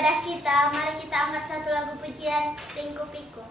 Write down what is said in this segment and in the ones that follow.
ibadah kita, mari kita angkat satu lagu pujian, Lingku Piku.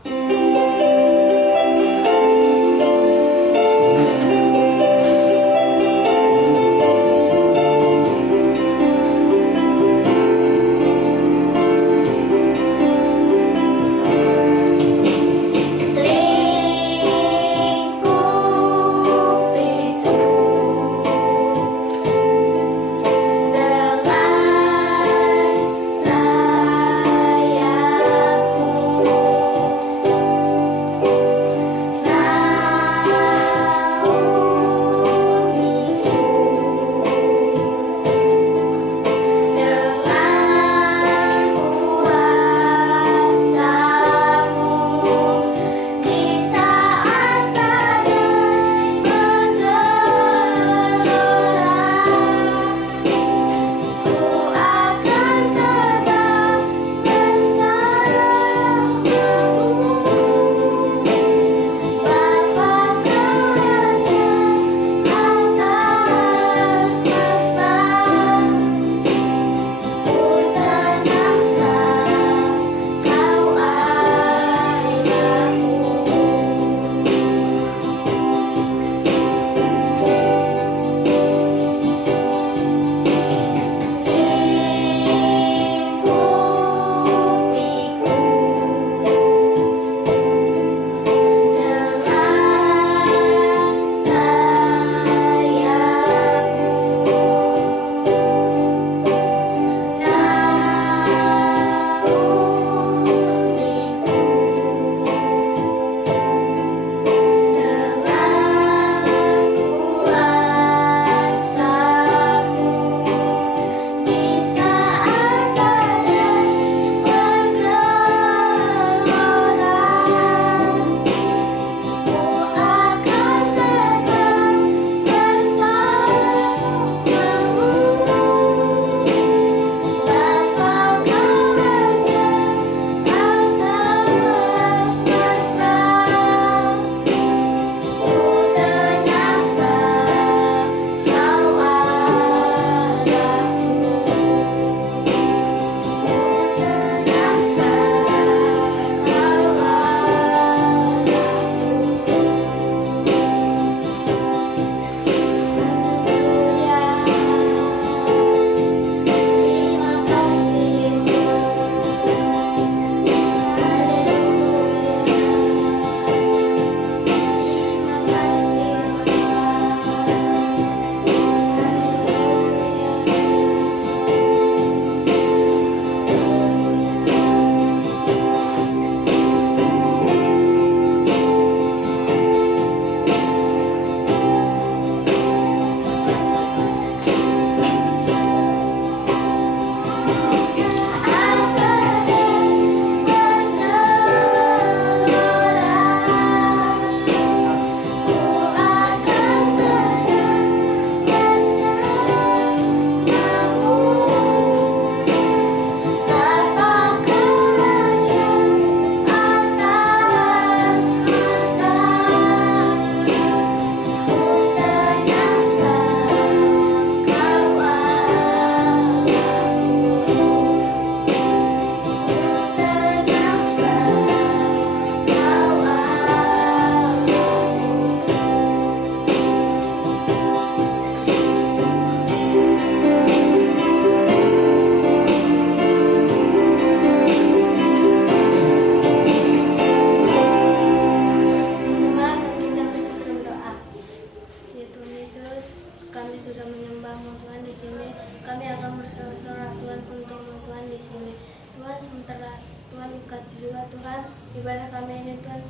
Tuhan, ibadah kami ini Tuhan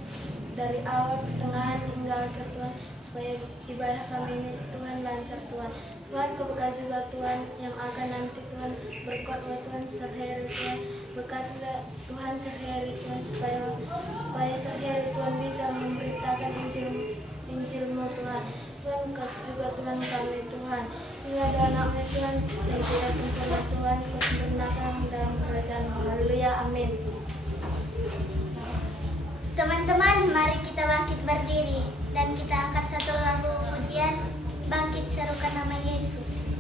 dari awal, pertengahan hingga akhir Tuhan, supaya ibadah kami ini Tuhan lancar Tuhan. Tuhan keberkati juga Tuhan yang akan nanti Tuhan, berkatlah Tuhan sehari Tuhan, berkatilah Tuhan sehari Tuhan, supaya sehari Tuhan bisa memberitakan Injil-Mu Tuhan. Tuhan kasih juga Tuhan kami Tuhan, ini ada anak-Mu Tuhan yang tidak sempurna Tuhan, Kau sempurnakan dalam kerajaan-Mu. Haleluya, amin. Teman-teman, mari kita bangkit berdiri dan kita angkat satu lagu pujian, Bangkit Serukan Nama Yesus.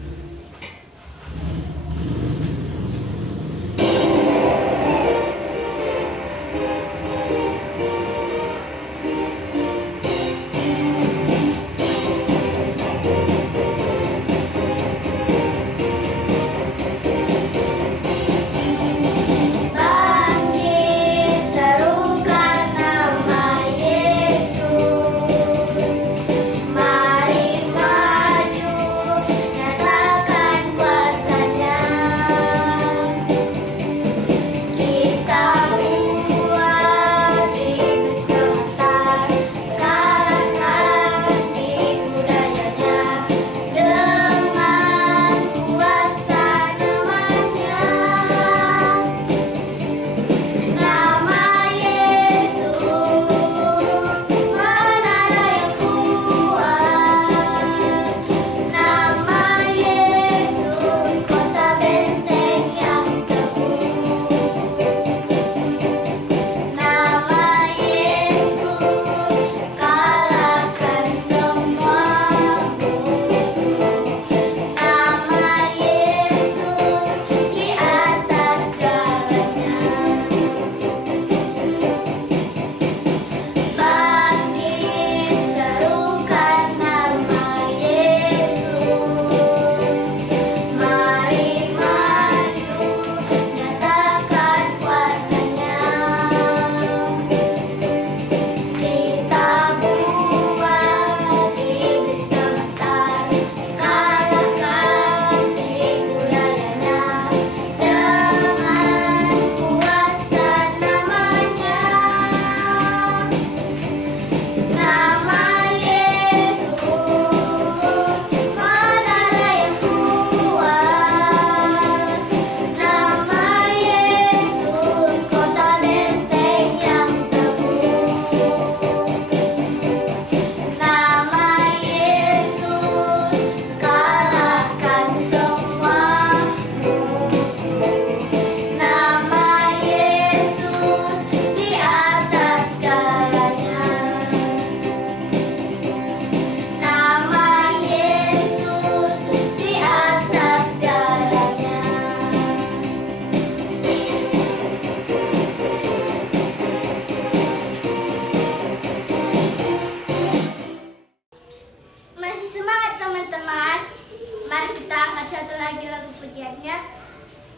lagu pujiannya,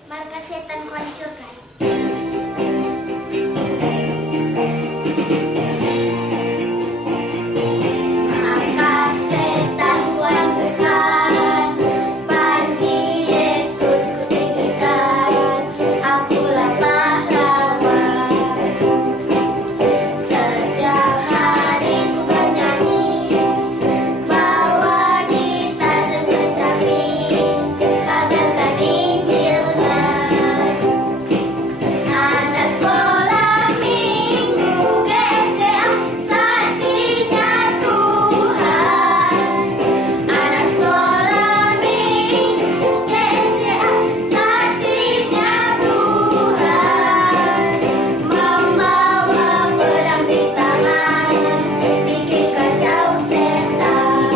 markas setan kuhancurkan. Markas setan kuhancurkan, panji Yesus kutinggikan, akulah pahlawan. Setiap hari ku bernyanyi, bawa gitar dan kecapi, kabarkan Injilnya. Anak sekolah minggu GSDA, saksinya Tuhan. Anak sekolah minggu GSDA, saksinya Tuhan. Membawa pedang di tangan, bikin kacau setan.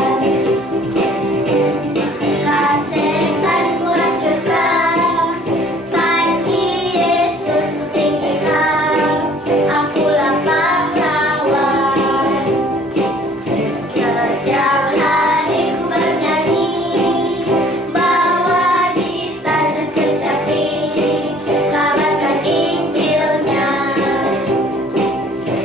Setan kuhancurkan, panji Yesus kutinggikan, akulah pahlawan. Setiap hari ku bernyanyi, bawa gitar dan kecapi, kabarkan Injilnya.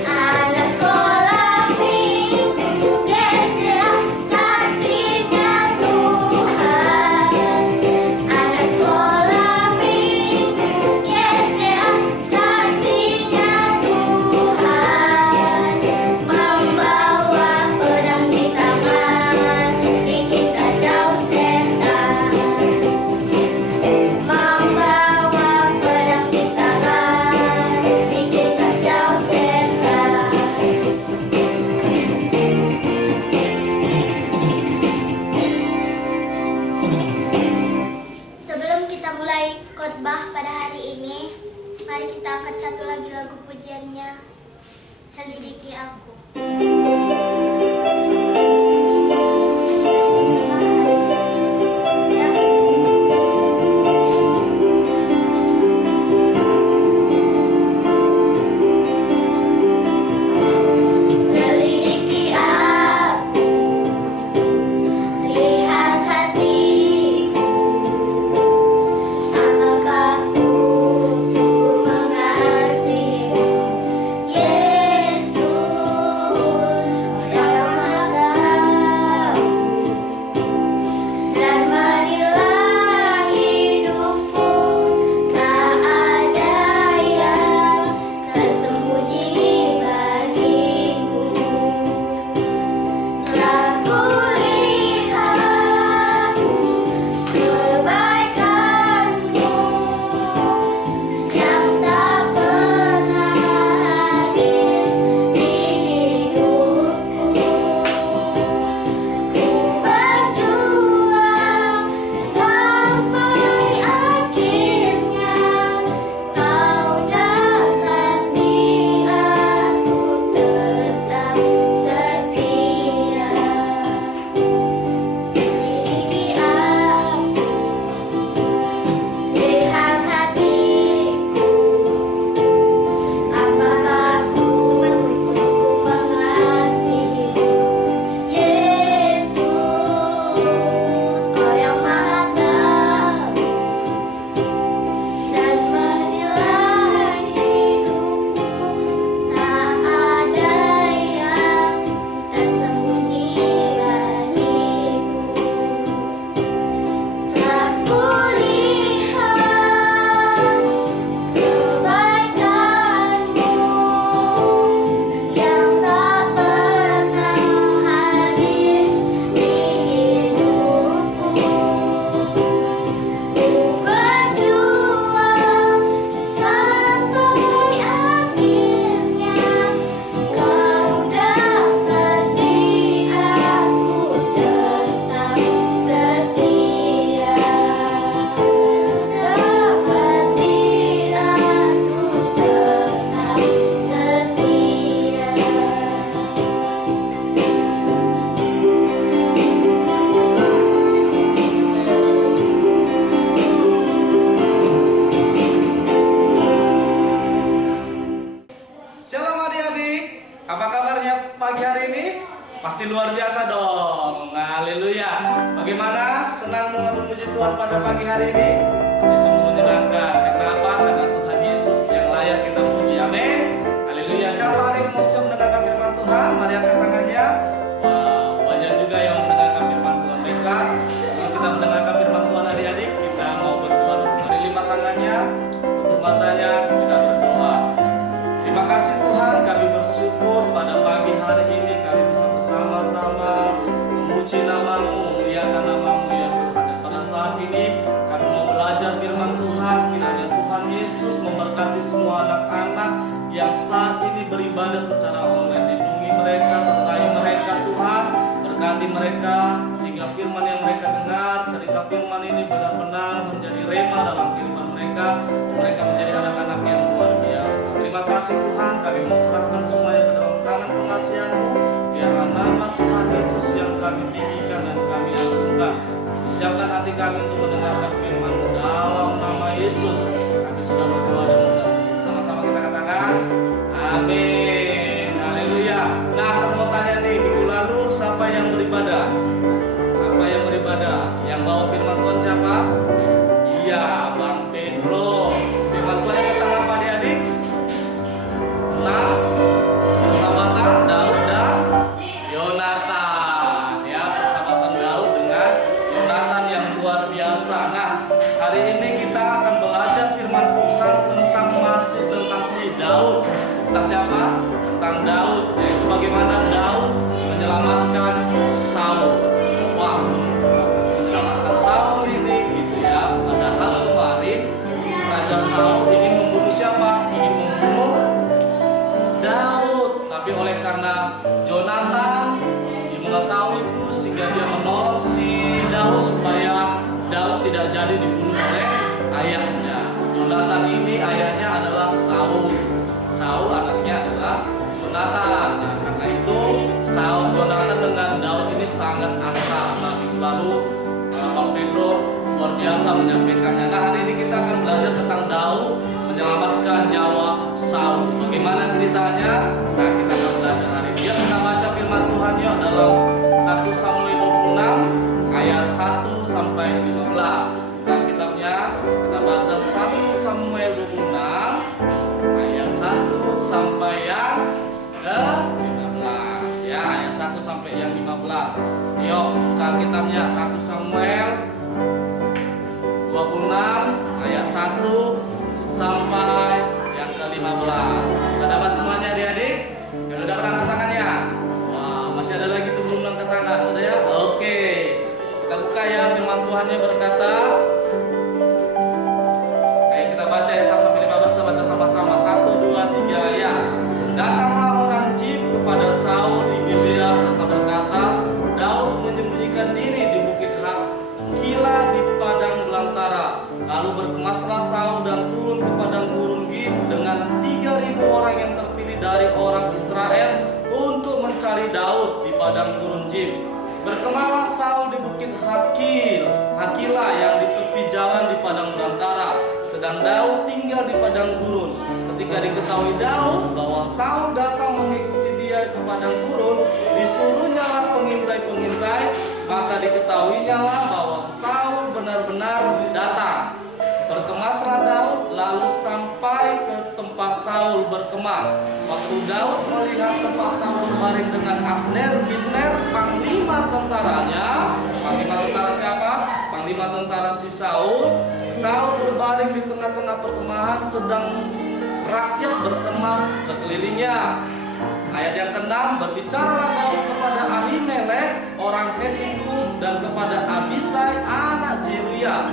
Anak sekolah minggu GSDA, saksinya Tuhan. Anak sekolah minggu GSDA, saksinya Tuhan. Membawa pedang di tangan, bikin kacau setan. Membawa pedang di tangan, bikin kacau setan. Sebelum kita mulai khotbah pada hari ini, mari kita angkat satu lagi lagu pujiannya, Selidiki Aku. Ya. Selidiki aku, lihat hatiku, apakah ku sungguh mengasihimu, Yesus, yang Maha Tahu, dan marilah hidupku, tak ada yang tersembunyi bagimu. Telah kulihat kebaikanmu yang tak pernah habis di hidupku. Ku berjuang sampai akhirnya, kau dapati aku tetap setia. Selidiki aku, lihat hatiku, apakah ku sungguh mengasihimu, Yesus, Kau yang Maha Tahu, dan menilai hidupku, tak ada yang tersembunyi bagiku. Telah kulihat kebaikanmu yang tak pernah habis di hidupku. Ku berjuang sampai akhirnya, kau dapati aku tetap setia. Dapati aku tetap setia. Shalom adik-adik, apa kabarnya pagi hari ini? Pasti luar biasa dong, haleluya. Bagaimana? Senang dengan memuji Tuhan pada pada pagi hari ini? Pasti sungguh menyenangkan. Kenapa? Karena Tuhan Yesus yang layak kita puji. Amin. Haleluya. Siapa hari ini mau siap mendengarkan firman Tuhan? Mari angkat tangannya. Wow, banyak juga yang mendengarkan firman Tuhan. Baiklah, sebelum kita mendengarkan firman Tuhan adik-adik, kita mau berdoa dulu. Mari lipat tangannya, tutup matanya, kita berdoa. Terima kasih Tuhan, kami bersyukur pada pagi hari ini kami bisa bersama-sama memuji nama-Mu, memuliakan nama-Mu ya Tuhan. Dan pada saat ini kami mau belajar firman Tuhan. Kiranya Tuhan Yesus memberkati semua anak-anak yang saat ini beribadah secara online. Lindungi mereka, sertai mereka Tuhan. Berkati mereka sehingga firman yang mereka dengar, cerita firman ini benar-benar menjadi rema dalam kehidupan mereka. Mereka menjadi anak-anak yang luar biasa. Terima kasih Tuhan, kami mau serahkan semuanya ke dalam tangan pengasihan-Mu. Biarlah nama Tuhan Yesus yang kami tinggikan dan kami agungkan. Siapkan hati kami untuk mendengarkan firman-Mu dalam nama Yesus. Kami sudah berdoa dan mencari. Sama-sama kita katakan, amin. Haleluya. Nah, saya mau tanya nih, minggu lalu siapa yang beribadah? Siapa yang beribadah? Yang bawa firman Tuhan siapa? Iya, Bang Pedro. Firman Tuhan yang tentang apa adik-adik? Tentang persahabatan Daud dan Yonatan. Ya, persahabatan Daud dengan Yonatan yang luar biasa. Nah, hari ini kita akan belajar firman Tuhan tentang si Daud. Tentang siapa? Tentang Daud. Yaitu bagaimana Daud menyelamatkan Saul. Wah, menyelamatkan Saul ini gitu ya. Padahal kemarin Raja Saul ingin membunuh siapa? Ingin membunuh Daud. Tapi oleh karena Yonatan yang mengetahui itu sehingga dia menolong si Daud supaya Daud tidak jadi dibunuh oleh ayahnya. Yonatan ini ayahnya adalah Saul. Saul anaknya adalah Yonatan. Nah, karena itu Saul, Yonatan dengan Daud ini sangat akrab. Nah, minggu lalu Bang Pedro luar biasa menyampaikannya. Nah, hari ini kita akan belajar tentang Daud menyelamatkan nyawa Saul. Bagaimana ceritanya? Nah, kita akan belajar hari ini. Kita baca firman Tuhan ya dalam 1 Samuel 26 ayat 1 sampai 15. Bukan kitabnya, kita baca 1 Samuel 26 ayat 1 sampai yang ke-15 ya, ayat 1 sampai yang 15. Yuk, buka kitabnya 1 Samuel 26 ayat 1 sampai yang ke-15. Sudah dapat semuanya adik-adik? Yang udah angkat tangannya? Wah, masih ada lagi tuh belum angkat tangan, udah ya? Oke. Kita buka ya, firman Tuhannya berkata. Ayo kita baca ayat 1 sampai 15, kita baca sama-sama. 1, 2, 3 ya. Datanglah orang Zif kepada Saul di Gibea serta berkata, Daud menyembunyikan diri di bukit Hakila di padang belantara. Lalu berkemaslah Saul dan turun ke padang gurun Gif dengan 3.000 orang yang terpilih dari orang Israel untuk mencari Daud di padang gurun Zif. Berkemalah Saul di bukit Hakila yang di tepi jalan di padang belantara, sedang Daud tinggal di padang gurun. Ketika diketahui Daud bahwa Saul datang mengikuti dia ke padang gurun, disuruhnyalah pengintai-pengintai, maka diketahuinyalah bahwa Saul benar-benar datang. Berkemaslah Daud lalu sampai ke tempat Saul berkemah. Waktu Daud melihat tempat Saul berbaring dengan Abner bin Ner, panglima tentaranya. Panglima tentara siapa? Panglima tentara si Saul. Saul berbaring di tengah-tengah perkemahan, sedang rakyat berkemah sekelilingnya. Ayat yang ke-6, berbicaralah Daud kepada Ahimelek orang Het itu dan kepada Abisai anak Zeruya.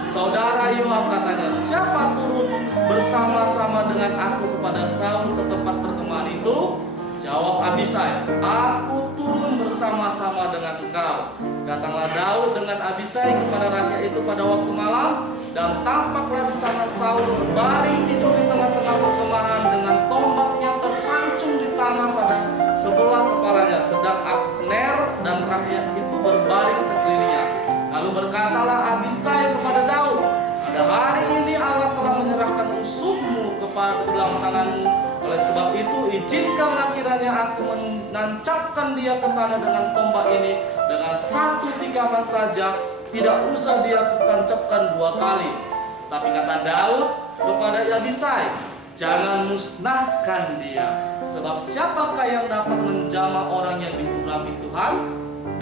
Saudara Yoab, katanya, siapa turut bersama-sama dengan aku kepada Saul ke tempat perkemahan itu? Jawab Abisai, aku turun bersama-sama dengan engkau. Datanglah Daud dengan Abisai kepada rakyat itu pada waktu malam, dan tampaklah di sana Saul berbaring tidur di tengah-tengah perkemahan dengan tombaknya terpancung di tanah pada sebelah kepalanya, sedang Abner dan rakyat itu berbaring sekelilingnya. Lalu berkatalah Abisai kepada Daud, pada hari ini Allah telah menyerahkan musuhmu kepada dalam tanganmu. Oleh sebab itu izinkanlah kiranya aku menancapkan dia ke tanah dengan tombak ini dengan satu tikaman saja, tidak usah dia tancapkan 2 kali. Tapi kata Daud kepada Abisai, jangan musnahkan dia, sebab siapakah yang dapat menjamah orang yang diurapi Tuhan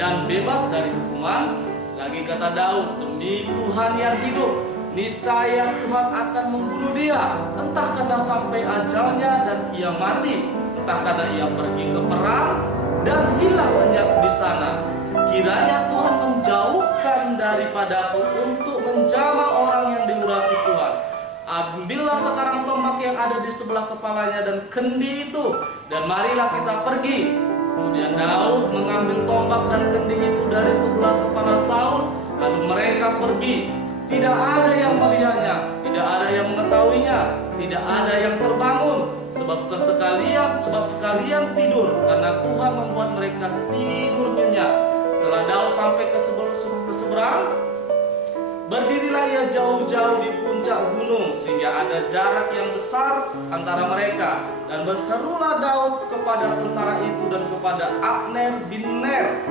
dan bebas dari hukuman? Lagi kata Daud, demi Tuhan yang hidup, niscaya Tuhan akan membunuh dia, entah karena sampai ajalnya dan ia mati, entah karena ia pergi ke perang dan hilang lenyap di sana. Kiranya Tuhan menjauhkan daripadaku untuk menjamah orang yang diurapi Tuhan. Ambillah sekarang tombak yang ada di sebelah kepalanya dan kendi itu, dan marilah kita pergi. Kemudian Daud mengambil tombak dan kendi itu dari sebelah kepala Saul, lalu mereka pergi. Tidak ada yang melihatnya, tidak ada yang mengetahuinya, tidak ada yang terbangun, sebab sekalian tidur, karena Tuhan membuat mereka tidur nyenyak. Setelah Daud sampai ke seberang, berdirilah ia jauh-jauh di puncak gunung, sehingga ada jarak yang besar antara mereka. Dan berserulah Daud kepada tentara itu dan kepada Abner bin Ner.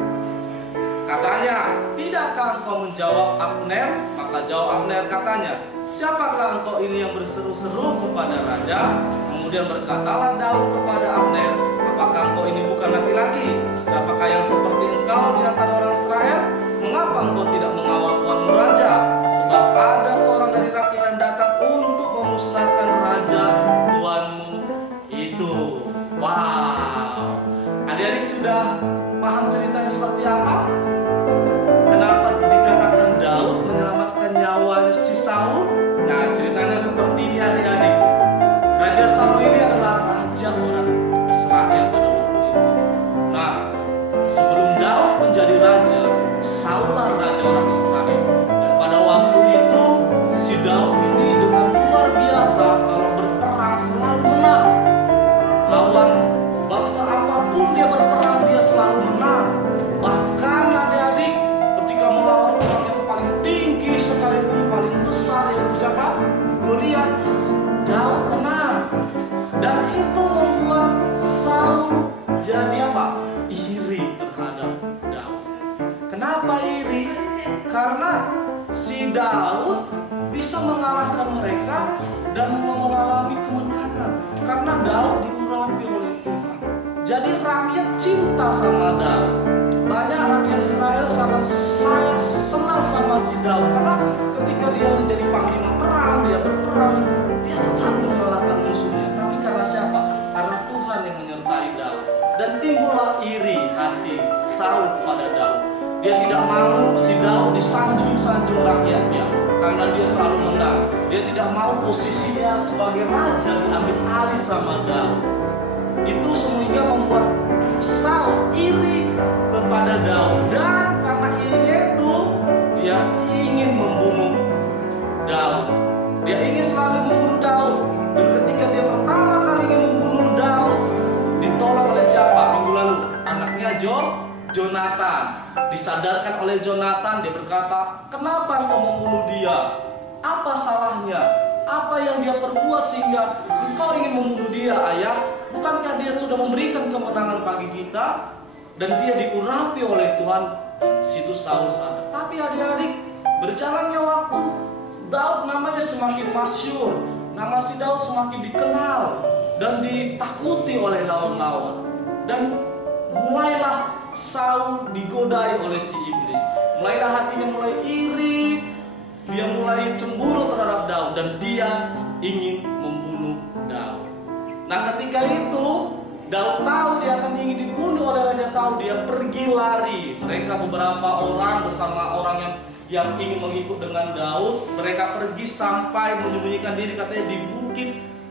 Katanya, tidakkah engkau menjawab Abner? Maka jawab Abner katanya, siapakah engkau ini yang berseru-seru kepada raja? Kemudian berkatalah Daud kepada Abner, apakah engkau ini bukan laki-laki? Siapakah yang seperti engkau di antara orang Israel? Mengapa engkau tidak mengawal tuanmu raja? Sebab ada seorang dari rakyat yang datang untuk memusnahkan raja tuanmu itu. Wow, adik-adik sudah paham ceritanya seperti apa? Kenapa dikatakan Daud menyelamatkan nyawa si Saul? Nah, ceritanya seperti ini adik-adik. Raja Saul ini adalah raja orang Israel pada waktu itu. Nah, sebelum Daud menjadi raja, Saullah raja orang Israel. Dan pada waktu itu si Daud ini dengan luar biasa kalau berperang selalu menang. Lawan bangsa apapun dia berperang, dia selalu menang. Bahkan adik-adik, ketika melawan orang yang paling tinggi sekalipun, paling besar, yaitu siapa? Goliat, Daud menang. Dan itu membuat Saul jadi apa? Iri terhadap Daud. Kenapa iri? Karena si Daud bisa mengalahkan mereka dan mengalami kemenangan. Karena Daud diurapi oleh Tuhan. Jadi rakyat cinta sama Daud. Banyak rakyat Israel sangat senang sama si Daud, karena ketika dia menjadi panglima perang, dia berperang, dia selalu mengalahkan musuhnya. Tapi karena siapa? Karena Tuhan yang menyertai Daud. Dan timbullah iri hati Saul kepada Daud. Dia tidak mau si Daud disanjung-sanjung rakyatnya, karena dia selalu menang. Dia tidak mau posisinya sebagai raja diambil alih sama Daud. Itu semuanya membuat Saul iri kepada Daud, dan karena irinya itu dia ingin membunuh Daud. Dia ingin selalu membunuh Daud, dan ketika dia pertama kali ingin membunuh Daud, ditolong oleh siapa? Minggu lalu anaknya Jonatan. Disadarkan oleh Jonatan, dia berkata, kenapa engkau membunuh dia? Apa salahnya? Apa yang dia perbuat sehingga engkau ingin membunuh dia, ayah? Bukankah dia sudah memberikan kemenangan bagi kita dan dia diurapi oleh Tuhan? Dan situ Saul sadar. Tapi adik-adik, berjalannya waktu, Daud namanya semakin masyhur. Nama si Daud semakin dikenal dan ditakuti oleh lawan-lawan. Dan mulailah Saul digodai oleh si iblis. Mulailah hatinya mulai iri. Dia mulai cemburu terhadap Daud dan dia ingin membunuh Daud. Nah, ketika itu Daud tahu dia akan ingin dibunuh oleh Raja Saul. Dia pergi lari. Mereka beberapa orang bersama orang yang ingin mengikut dengan Daud. Mereka pergi sampai menyembunyikan diri, katanya di Bukit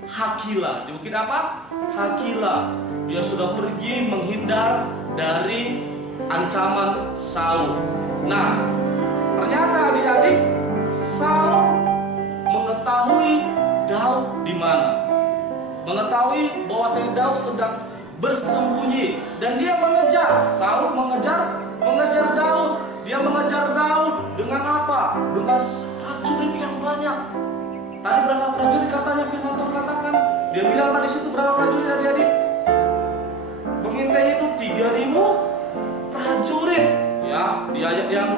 Hakila. Di bukit apa? Hakila. Dia sudah pergi menghindar dari ancaman Saul. Nah, ternyata adik-adik, Saul mengetahui Daud di mana. Mengetahui bahwa Daud sedang bersembunyi dan dia mengejar. Saul mengejar Daud. Dia mengejar Daud dengan apa? Dengan prajurit yang banyak. Tadi berapa prajurit katanya firman Tuhan katakan? Dia bilang tadi situ berapa prajurit adik-adik? Pengintainya itu 3.000 prajurit, ya. ya, di ayat yang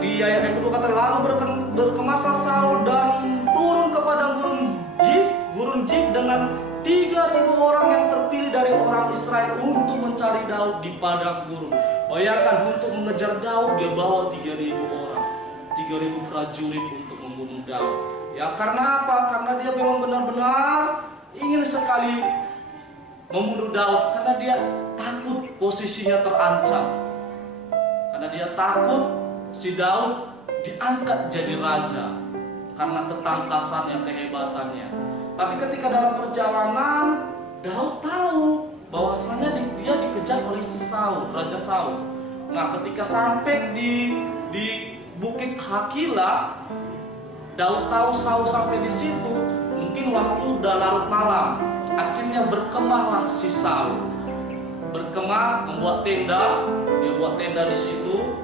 di ayat yang kedua kata lalu berkemaslah Saul dan turun ke padang gurun Zif dengan 3.000 orang yang terpilih dari orang Israel untuk mencari Daud di padang gurun. Bayangkan, untuk mengejar Daud dia bawa 3.000 orang, 3.000 prajurit untuk membunuh Daud. Ya, karena apa? Karena dia memang benar-benar ingin sekali membunuh Daud, karena dia takut posisinya terancam. Karena dia takut si Daud diangkat jadi raja karena ketangkasannya, kehebatannya. Tapi ketika dalam perjalanan, Daud tahu bahwasanya dia dikejar oleh si Saul, Raja Saul. Nah, ketika sampai di Bukit Hakila, Daud tahu Saul sampai di situ, mungkin waktu udah larut malam. Akhirnya berkemahlah si Saul. Berkemah, membuat tenda, dia buat tenda di situ,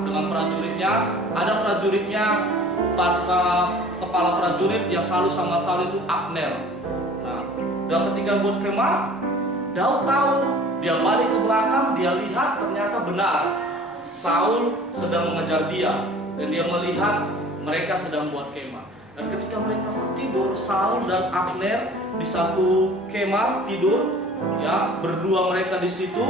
dengan prajuritnya. Ada prajuritnya, kepala prajurit yang selalu sama Saul itu Abner. Nah, dan ketika buat kemah, Daud tahu, dia balik ke belakang, dia lihat ternyata benar Saul sedang mengejar dia, dan dia melihat mereka sedang buat kemah. Dan ketika mereka tidur, Saul dan Abner di satu kemah tidur, ya, berdua mereka di situ.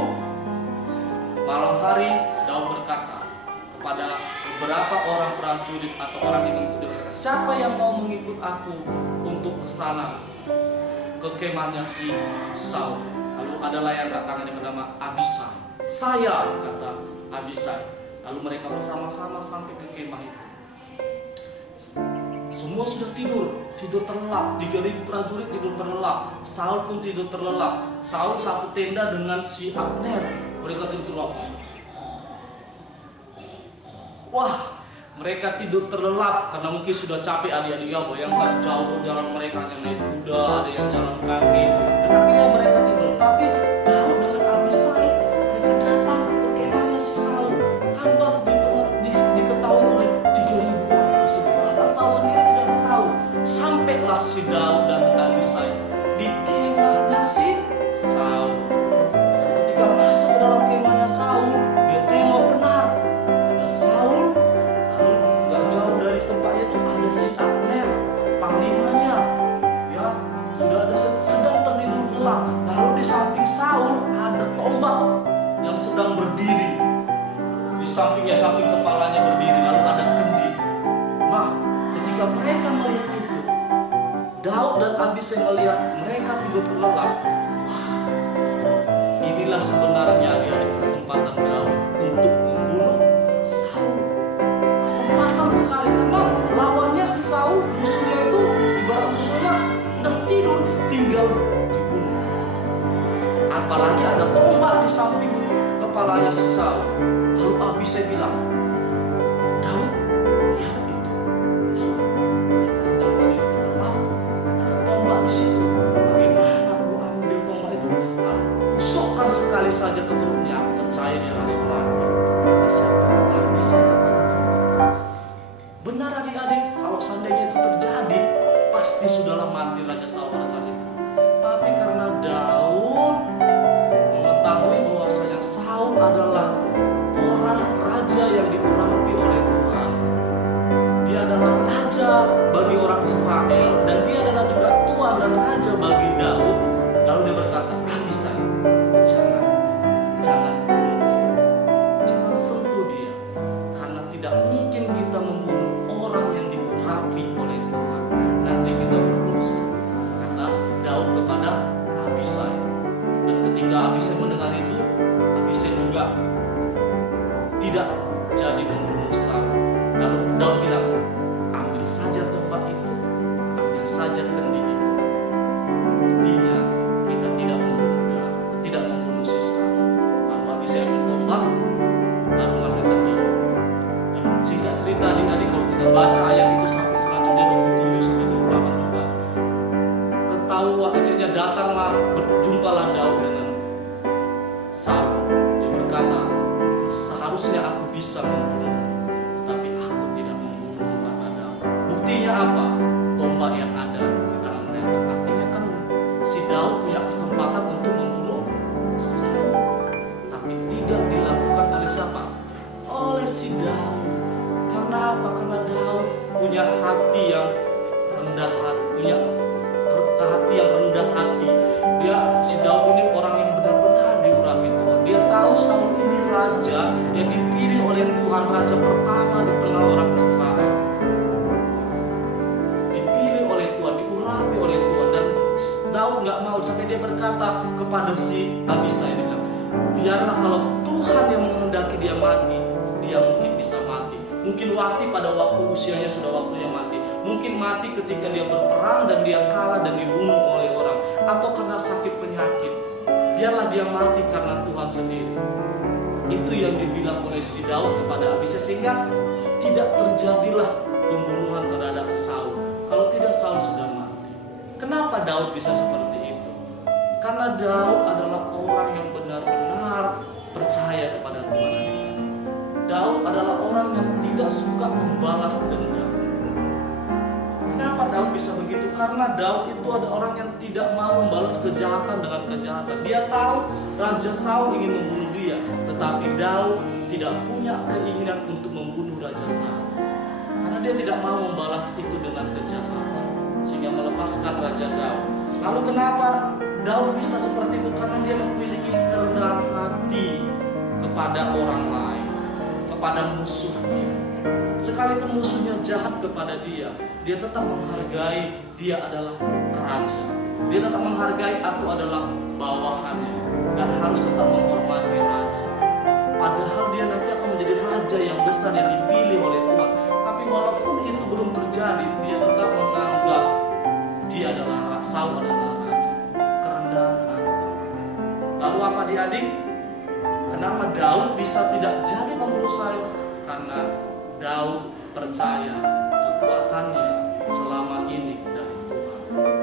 Malam hari Daud berkata kepada beberapa orang prajurit atau orang yang mengikuti, siapa yang mau mengikut aku untuk ke sana, ke kemahnya si Saul? Lalu adalah yang datang yang bernama Abisai. Saya, kata Abisai. Lalu mereka bersama-sama sampai ke kemah itu. Semua sudah tidur terlelap. 3.000 prajurit tidur terlelap. Saul pun tidur terlelap. Saul satu tenda dengan si Abner. Mereka tidur terlelap. Wah, mereka tidur terlelap karena mungkin sudah capek adik-adik. Ya, bayangkan jauh perjalanan mereka, hanya naik kuda, ada yang jalan kaki. Dan akhirnya mereka tidur. Tapi Daud dengan Abisai, mereka datang ke kemahnya si Saul tanpa diketahui oleh 3.000 orang tersebut. Bahkan Saul sendiri tidak tahu. Sampailah si Daud dan Abisai di kemahnya si Saul. Dan ketika masuk ke dalam kemahnya Saul, dia tengok benar ada Saul. Lalu gak jauh dari tempatnya itu ada si Abner, panglimanya. Ya, sudah ada sedang tertidur gelap. Lalu di samping Saul ada tombak yang sedang berdiri. Di sampingnya, samping kepalanya berdiri, lalu ada kendi. Nah, ketika mereka melihat itu, Daud dan Abisai melihat mereka tidur terlelap. Wah, inilah sebenarnya adik-adik kesempatan Daud untuk membunuh Saul. Kesempatan sekali, karena lawannya si Saul, musuhnya itu, ibarat musuhnya udah tidur, tinggal dibunuh. Apalagi ada tombak di samping kepalanya si Saul. Lalu Abisai bilang, Daud, lihat itu musuh, mereka sedang berdiri terlelap, ada tombak di situ. Bagaimana aku ambil tombak itu, lalu tusukkan sekali saja ke perutnya, aku percaya dia langsung mati. Kata siapa? Abisai kepada Daud. Benar adik-adik, kalau seandainya itu terjadi, pasti sudahlah mati Raja Saul pada saat itu. Tapi karena Daud mengetahui bahwasanya Saul adalah orang raja yang diurapi oleh Tuhan, dia adalah raja bagi orang Israel, dan dia adalah juga tuan dan raja bagi Daud. Lalu dia berkata, Abisai, jangan bunuh dia, jangan sentuh dia, karena tidak mungkin kita membunuh orang yang diurapi oleh Tuhan. Nanti kita berdosa, kata Daud kepada Abisai. Dan ketika Abisai mendengar itu, Abisai juga tidak jadi membunuh Saul. Lalu Daud bilang, ambil saja tombak itu, ambil saja kendi itu. Buktinya kita tidak membunuh dia, tidak membunuh si Saul. Lalu Abisai ambil tombak, lalu ambil kendi. Dan singkat cerita adik-adik, kalau kita baca ayat itu sampai selanjutnya 27 sampai 28 juga, ketahuan akhirnya datanglah, berjumpalah Daud dengan Saul. Dia berkata, seharusnya aku bisa membunuh, tetapi aku tidak membunuh, kata Daud. Buktinya apa? Tombak yang ada di tangan mereka. Artinya kan si Daud punya kesempatan untuk membunuh Saul, tapi tidak dilakukan oleh siapa? Kenapa? Karena Daud punya hati yang rendah hati, punya hati yang rendah hati. Si Daud ini orang yang benar-benar diurapi Tuhan. Dia tahu Saul ini raja yang dipilih oleh Tuhan, raja pertama di tengah orang Israel. Dipilih oleh Tuhan, diurapi oleh Tuhan. Dan Daud nggak mau, sampai dia berkata kepada si Abisai, dia bilang, biarlah kalau Tuhan yang menghendaki dia mati, dia mungkin bisa mati. Mungkin mati pada waktu usianya sudah waktunya mati. Mungkin mati ketika dia berperang dan dia kalah dan dibunuh oleh orang, atau karena sakit penyakit. Biarlah dia mati karena Tuhan sendiri. Itu yang dibilang oleh si Daud kepada Abisai, sehingga tidak terjadilah pembunuhan terhadap Saul. Kalau tidak, Saul sudah mati. Kenapa Daud bisa seperti itu? Karena Daud adalah orang yang benar-benar percaya kepada Tuhan. Daud adalah orang yang tidak suka membalas dendam. Kenapa Daud bisa begitu? Karena Daud itu ada orang yang tidak mau membalas kejahatan dengan kejahatan. Dia tahu Raja Saul ingin membunuh dia, tetapi Daud tidak punya keinginan untuk membunuh Raja Saul. Karena dia tidak mau membalas itu dengan kejahatan, sehingga melepaskan Raja Daud. Lalu kenapa Daud bisa seperti itu? Karena dia memiliki kerendahan hati kepada orang lain, kepada musuhnya. Sekalipun musuhnya jahat kepada dia tetap menghargai dia adalah raja. Dia tetap menghargai aku adalah bawahannya, dan harus tetap menghormati raja. Padahal dia nanti akan menjadi raja yang besar yang dipilih oleh Tuhan. Tapi walaupun itu belum terjadi, dia tetap menganggap dia adalah Saul adalah raja. Kerendahan hati. Lalu apa adik-adik? Kenapa Daud bisa tidak jadi membunuh Saul? Karena Daud percaya kekuatannya selama ini dari Tuhan.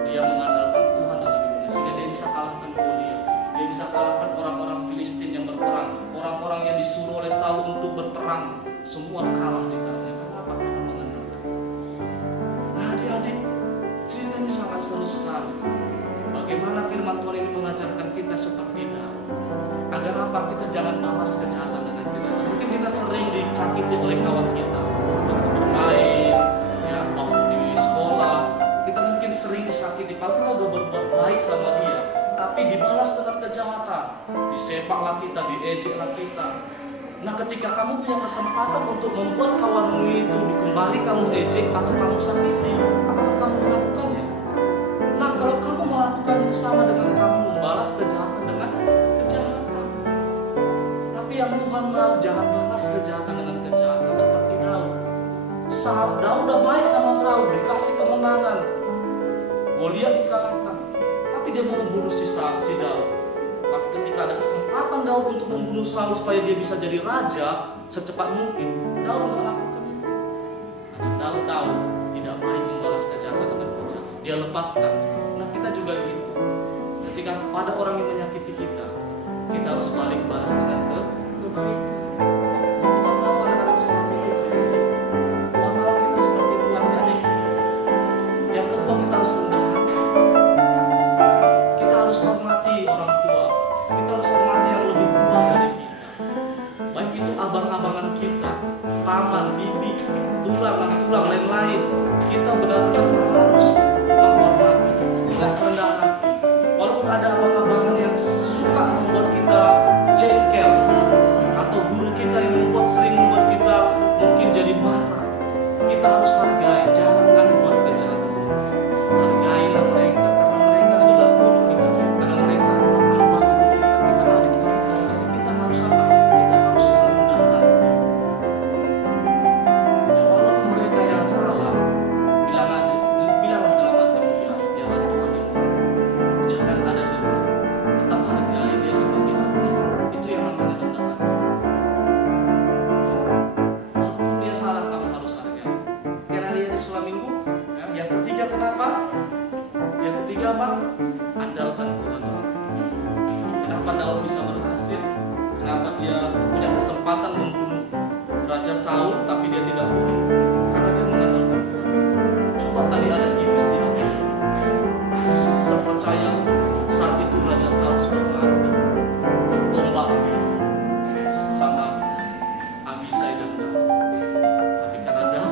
Dia mengandalkan Tuhan dalam hidupnya, sehingga dia bisa kalahkan Goliat. Dia bisa kalahkan orang-orang Filistin yang berperang. Orang-orang yang disuruh oleh Saul untuk berperang, semua kalah di tangannya. Kenapa? Karena mengandalkan Tuhan. Nah adik-adik, cerita ini sangat seru sekali. Bagaimana firman Tuhan ini mengajarkan kita seperti Daud. Agar apa? Kita jangan balas kejahatan dengan kejahatan. Mungkin kita sering disakiti oleh kawan kita waktu bermain, ya, waktu di sekolah. Kita mungkin sering disakiti, padahal kita udah berbuat baik sama dia, tapi dibalas dengan kejahatan. Disepaklah kita, diejeklah kita. Nah ketika kamu punya kesempatan untuk membuat kawanmu itu kembali kamu ejek atau kamu sakiti, apakah kamu melakukannya? Nah kalau kamu melakukan itu sama dengan kamu membalas kejahatan dengan kejahatan. Tapi yang Tuhan mau, jangan balas kejahatan dengan kejahatan seperti Daud. Daud udah baik sama Saul, dikasih kemenangan, Goliat dikalahkan, tapi dia mau membunuh si Daud. Tapi ketika ada kesempatan Daud untuk membunuh Saul supaya dia bisa jadi raja secepat mungkin, Daud tidak lakukan itu. Karena Daud tahu tidak baik membalas kejahatan dengan kejahatan. Dia lepaskan. Nah kita juga gitu. Ketika ada orang yang menyakiti kita, kita harus balik balas dengan kebaikan. Nah, Tuhan mau anak-anak seperti itu kayak gitu. Tuhan mau kita seperti Tuhan jadi. Yang kedua, kita harus rendah hati. Kita harus hormati orang tua. Kita harus hormati yang lebih tua dari kita. Baik itu abang-abangan kita, paman, bibi, tulang, lain-lain. Kita benar-benar harus menghormati, punya kerendahan hati. Walaupun ada abang-abangan yang suka membuat kita jengkel, atau guru kita yang sering membuat kita mungkin jadi marah, kita harus hargai, jangan buat kejahatan. Hargailah mereka, karena mereka adalah guru kita, karena mereka adalah abangan kita, kita adik kita. Jadi kita harus apa? Kita harus rendah hati. Ya, walaupun mereka yang salah, bilanglah dalam hatimu, ya Tuhan yang jangan ada dendam, tetap hargai dia sebagai anak. Itu yang namanya rendah hati. Walaupun dia salah, kamu harus hargai. Karena hari ini sekolah minggu, ya, yang ketiga kenapa? Yang ketiga apa? Andalkan Tuhan. Kenapa Daud bisa berhasil? Kenapa dia punya kesempatan membunuh Raja Saul tapi dia tidak bunuh? Karena dia mengandalkan Tuhan. Coba tadi ada iblis di hati. Saya percaya saat itu Raja Saul sudah mati, ditombak sama Abisai dan Daud. Tapi karena Daud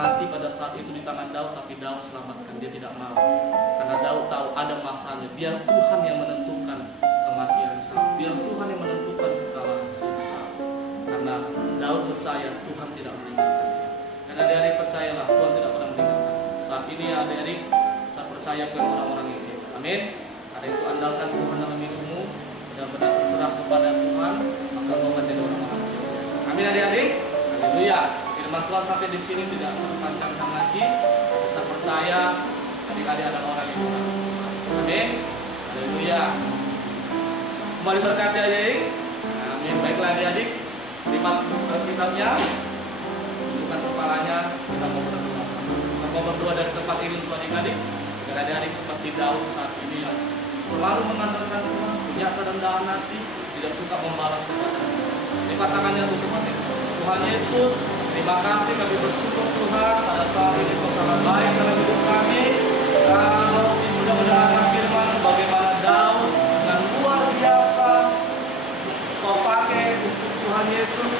mati pada saat itu di tangan Daud, tapi Daud selamatkan. Dia tidak mau, karena Daud tahu ada masanya. Biar Tuhan yang menentukan kematian Saul, biar Tuhan yang menentukan kekalahan Saul. Karena Daud percaya Tuhan tidak meninggalkan dia. Dan adik-adik percayalah, Tuhan tidak pernah meninggalkan. Saat ini adik-adik, saya percaya kepada orang-orang yang hebat. Amin. Karena itu andalkan Tuhan dalam hidupmu, benar-benar terserah kepada Tuhan, maka kau menjadi orang-orang yang biasa. Amin adik-adik. Haleluya. Firman Tuhan sampai di sini tidak saya panjangkan lagi. Bisa percaya adik-adik adalah orang yang benar. Amin. Haleluya. Semua diberkati adik-adik. Amin. Baiklah adik-adik, lipat kitabnya, tundukkan kepalanya, kita mau berdoa sama. Saya mau berdoa dari tempat ini untuk adik-adik, agar adik-adik seperti Daud saat ini yang selalu mengandalkan Tuhan, punya kerendahan hati, tidak suka membalas kejahatan. Lipat tangannya untuk hati. Tuhan Yesus, terima kasih, kami bersyukur Tuhan pada saat ini Kau sangat baik dalam hidup kami. Kami sudah mendengarkan firman bagaimana Daud dengan luar biasa Kau pakai untuk Tuhan Yesus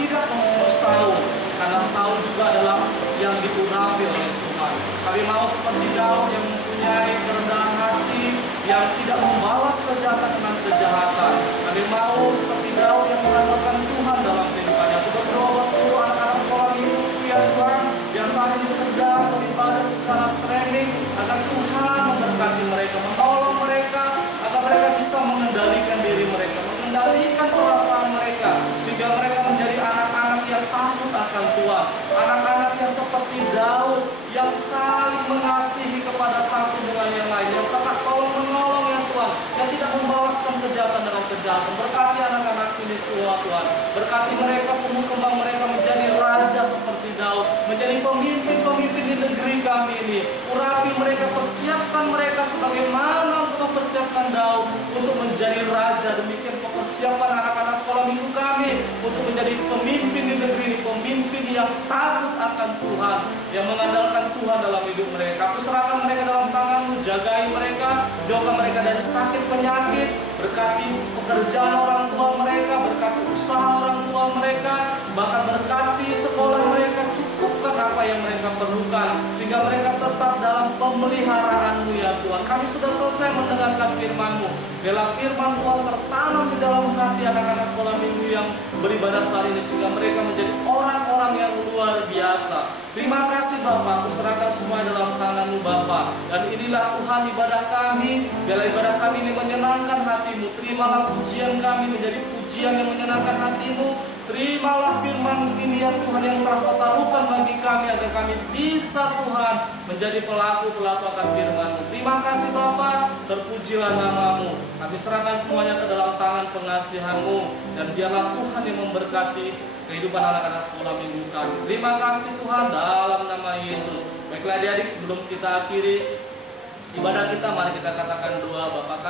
tidak membunuh Saul, karena Saul juga adalah yang diurapi oleh Tuhan. Kami mau seperti Daud yang mempunyai kerendahan hati, yang tidak membalas kejahatan dengan kejahatan. Kami mau seperti Daud yang mengandalkan Tuhan dalam kehidupannya. Aku berdoa buat seluruh anak-anak sekolah minggu ya Tuhan, yang saat ini sedang beribadah secara streaming, agar Tuhan memberkati mereka, menolong mereka, agar mereka bisa mengendalikan diri mereka, mengendalikan perasaan mereka, sehingga mereka menjadi anak-anak yang takut akan Tuhan, anak-anak yang seperti Daud, yang saling mengasihi kepada satu dengan yang lain, yang sangat tolong menolong ya Tuhan, yang tidak membalaskan kejahatan dengan kejahatan. Berkati anak-anak ini semua Tuhan, berkati mereka, tumbuh kembang mereka menjadi raja seperti Daud, menjadi pemimpin-pemimpin di negeri kami ini. Urapi mereka, persiapkan mereka sebagaimana Engkau mempersiapkan Daud untuk menjadi raja. Demikian Kau persiapkan anak-anak sekolah minggu kami untuk menjadi pemimpin di negeri ini, pemimpin yang takut akan Tuhan, yang mengandalkan Tuhan dalam hidup mereka. Aku serahkan mereka dalam tangan-Mu, jagai mereka, jauhkan mereka dari sakit penyakit, berkati pekerjaan orang tua mereka, berkati usaha orang tua mereka, bahkan berkati sekolah mereka, cukupkan apa yang mereka perlukan, sehingga mereka tetap dalam pemeliharaan-Mu ya Tuhan. Kami sudah selesai mendengarkan firman-Mu. Biarlah firman Tuhan tertanam di dalam hati anak-anak sekolah minggu yang beribadah saat ini, sehingga mereka menjadi orang-orang yang luar biasa. Terima kasih Bapak, aku serahkan semua dalam tangan-Mu Bapak. Dan inilah Tuhan ibadah kami, biarlah ibadah kami ini menyenangkan hati-Mu. Terimalah pujian kami menjadi pujian yang menyenangkan hati-Mu. Terimalah firman ini ya Tuhan yang telah Kau taruhkan bagi kami, agar kami bisa Tuhan menjadi pelaku-pelaku akan firman-Mu. Terima kasih Bapak, terpujilah nama-Mu. Kami serahkan semuanya ke dalam tangan pengasihan-Mu, dan biarlah Tuhan yang memberkati kehidupan anak-anak sekolah minggu kami. Terima kasih Tuhan, dalam nama Yesus. Baiklah adik-adik, sebelum kita akhiri ibadah kita, mari kita katakan doa. Bapa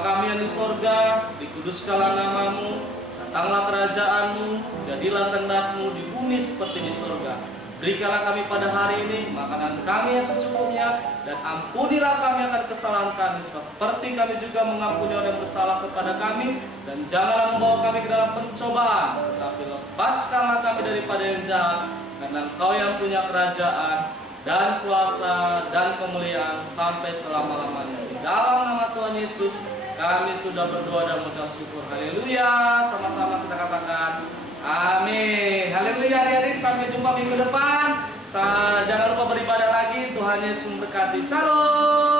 kami yang di sorga, dikuduskanlah nama-Mu, datanglah kerajaan-Mu, jadilah kehendak-Mu di bumi seperti di sorga. Berikanlah kami pada hari ini makanan kami yang secukupnya, dan ampunilah kami akan kesalahan kami, seperti kami juga mengampuni orang yang bersalah kepada kami. Dan janganlah membawa kami ke dalam pencobaan, tetapi lepaskanlah kami daripada yang jahat, karena Engkau yang punya kerajaan dan kuasa dan kemuliaan sampai selama-lamanya. Di dalam nama Tuhan Yesus kami sudah berdoa dan mengucap syukur. Haleluya. Sama-sama kita katakan amin. Haleluya adik-adik, sampai jumpa minggu depan. Jangan lupa beribadah lagi. Tuhan Yesus memberkati. Salam.